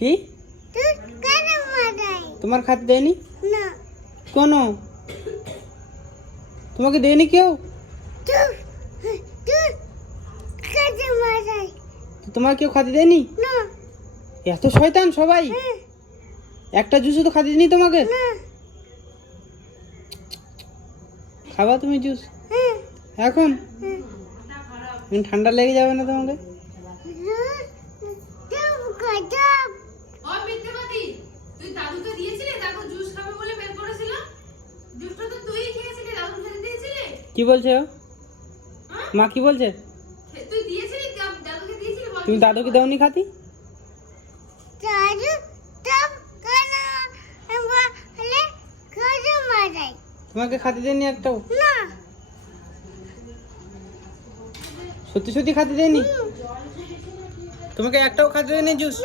কি তোমার খাতে দেয়নি? কেন? তোমাকে দেয়নি কেউ? তোমার কেউ খাতে দেয়নি? এত শয়তান সবাই। একটা জুসও তো খাতে দেয়নি তোমাকে। খাবা তুমি জুস এখন? ঠান্ডা লেগে যাবে না তোমাকে? কি বলছে ও? মা কি বলছে? তুমি দাদুকে দাওনি খাতি? তোমাকে খাতে দেয়নি একটাও? সত্যি সত্যি খাতে দেয়নি? তোমাকে একটাও খাতে দেয়নি জুস?